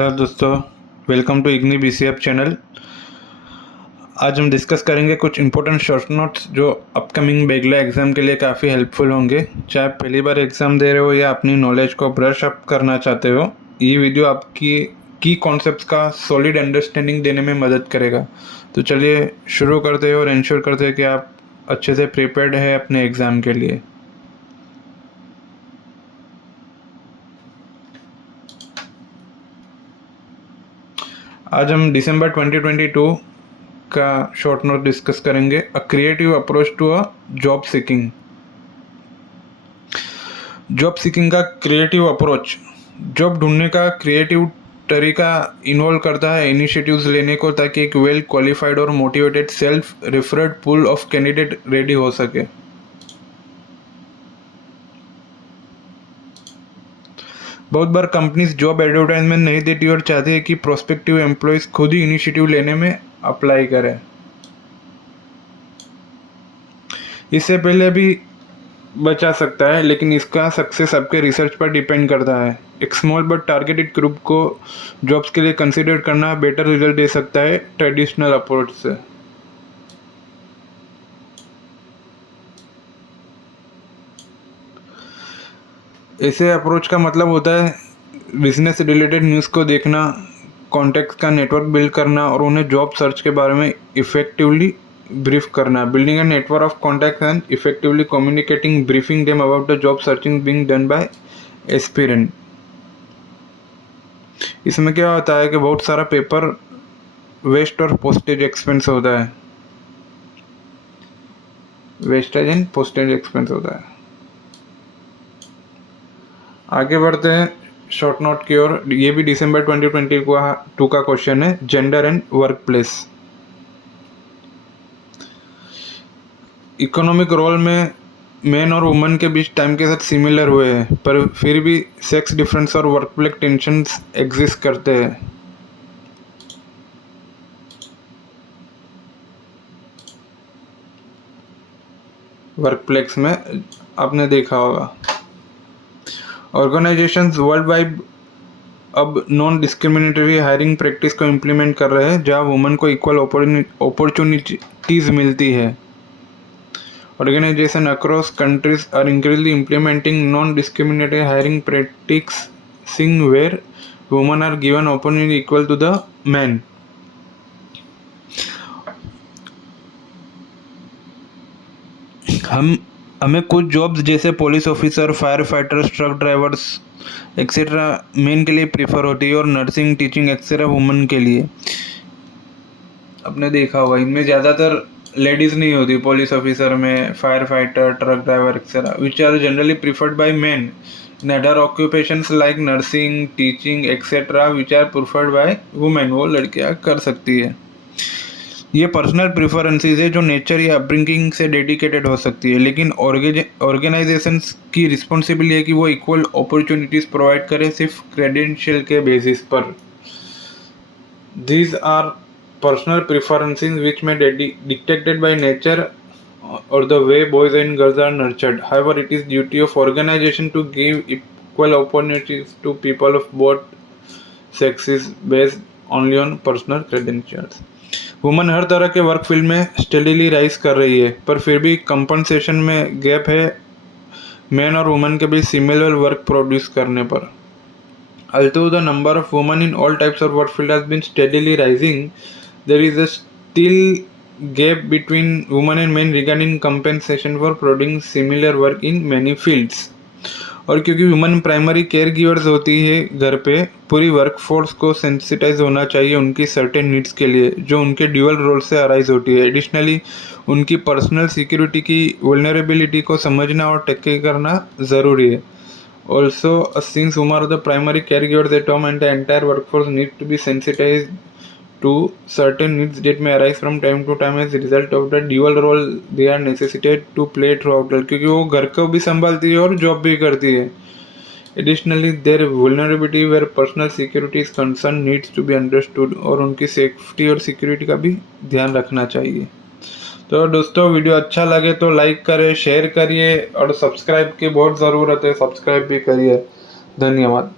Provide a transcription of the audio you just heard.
Hello दोस्तों, welcome to इग्नी BCF channel. आज हम डिस्कस करेंगे कुछ इंपॉर्टेंट शॉर्ट नोट्स जो अपकमिंग बेगला एग्ज़ाम के लिए काफ़ी हेल्पफुल होंगे। चाहे आप पहली बार एग्ज़ाम दे रहे हो या अपनी नॉलेज को ब्रश अप करना चाहते हो, ये वीडियो आपकी की कॉन्सेप्ट्स का सॉलिड अंडरस्टैंडिंग देने में मदद करेगा। तो चलिए शुरू करते हैं और इंश्योर करते हैं कि आप अच्छे से प्रिपेयर्ड है अपने एग्ज़ाम के लिए। आज हम दिसंबर 2022 का शॉर्ट नोट डिस्कस करेंगे, a creative approach to a job seeking. Job seeking का क्रिएटिव अप्रोच जॉब ढूंढने का क्रिएटिव तरीका इन्वॉल्व करता है इनिशिएटिव्स लेने को, ताकि एक वेल क्वालिफाइड और motivated self referred pool of candidate ready हो सके। बहुत बार कंपनीज जॉब एडवर्टाइजमेंट नहीं देती और चाहती है कि प्रोस्पेक्टिव एम्प्लॉयज खुद ही इनिशिएटिव लेने में अप्लाई करें। इससे पहले भी बचा सकता है, लेकिन इसका सक्सेस आपके रिसर्च पर डिपेंड करता है। एक स्मॉल बट टारगेटेड ग्रुप को जॉब्स के लिए कंसीडर करना बेटर रिजल्ट दे सकता है ट्रेडिशनल अप्रोच से। ऐसे अप्रोच का मतलब होता है बिजनेस रिलेटेड न्यूज़ को देखना, कॉन्टैक्ट का नेटवर्क बिल्ड करना और उन्हें जॉब सर्च के बारे में इफेक्टिवली ब्रीफ करना। Building a network of contact and effectively communicating briefing them about the job searching being done by aspirant. इसमें क्या होता है कि बहुत सारा पेपर वेस्ट और पोस्टेज एक्सपेंस होता है, वेस्टेज एंड पोस्टेज एक्सपेंस होता है। आगे बढ़ते हैं शॉर्ट नोट की ओर। ये भी दिसंबर 2022 का क्वेश्चन है, gender and workplace. Economic role में मेन और वुमेन के बीच टाइम के साथ सिमिलर हुए हैं, पर फिर भी सेक्स डिफरेंस और वर्क प्लेस टेंशंस एग्जिस्ट करते हैं। वर्क प्लेस में आपने देखा होगा, ऑर्गेनाइजेशंस वर्ल्ड वाइड अब नॉन डिस्क्रिमिनेटरी हायरिंग प्रैक्टिस को इम्प्लीमेंट कर रहे हैं, जहां वुमेन को इक्वल अपॉर्चुनिटीज मिलती है। Organizations across countries are increasingly implementing non-discriminatory hiring practices where women are given opportunity equal to the men. हमें कुछ जॉब्स जैसे police officer, fire fighters, truck drivers etcetera main के लिए प्रेफर होती है और नर्सिंग, टीचिंग एक्सेट्रा वुमेन के लिए। आपने देखा होगा इनमें ज़्यादातर लेडीज नहीं होती, पुलिस ऑफिसर में, firefighter, truck driver etcetera, which are generally preferred by men. In other occupations like nursing, teaching etcetera which are preferred by women, वो लड़कियां कर सकती है। ये पर्सनल प्रेफरेंसेस है जो नेचर या अपब्रिंगिंग से डेडिकेटेड हो सकती है, लेकिन ऑर्गेनाइजेशंस की रिस्पॉन्सिबिलिटी है कि वो इक्वल अपॉर्चुनिटीज प्रोवाइड करे, सिर्फ क्रेडेंशियल के बेसिस पर। These are personal preferences which may be dictated by nature or the way boys and girls are nurtured. However, it is duty of organization to give equal opportunities to people of both sexes based only on personal credentials. Woman हर तरह के work field में steadily rise कर रही है, पर फिर भी कंपनसेशन में गैप है मैन और वुमन के बीच सिमिलर वर्क प्रोड्यूस करने पर। Although the number of women in all types of work field has been steadily rising, there is a still gap between women and men regarding compensation for producing similar work in many fields. और क्योंकि women primary care givers होती है घर पे, पूरी workforce को sensitize होना चाहिए उनकी सर्टेन नीड्स के लिए जो उनके ड्यूअल रोल से अराइज होती है। एडिशनली उनकी पर्सनल सिक्योरिटी की वल्नरेबिलिटी को समझना और टेक केयर करना ज़रूरी है। Also, since women are the primary caregivers at home and the entire workforce needs to be sensitized to certain needs that may arise from time to time as a result of the dual role they are necessitated to play throughout life, क्योंकि वो घर को भी संभालती है और job भी करती है। Additionally, their vulnerability where personal security is concerned needs to be understood, और उनकी सेफ्टी और सिक्योरिटी का भी ध्यान रखना चाहिए। तो दोस्तों, वीडियो अच्छा लगे तो लाइक करें, शेयर करिए और सब्सक्राइब की बहुत ज़रूरत है, सब्सक्राइब भी करिए। धन्यवाद।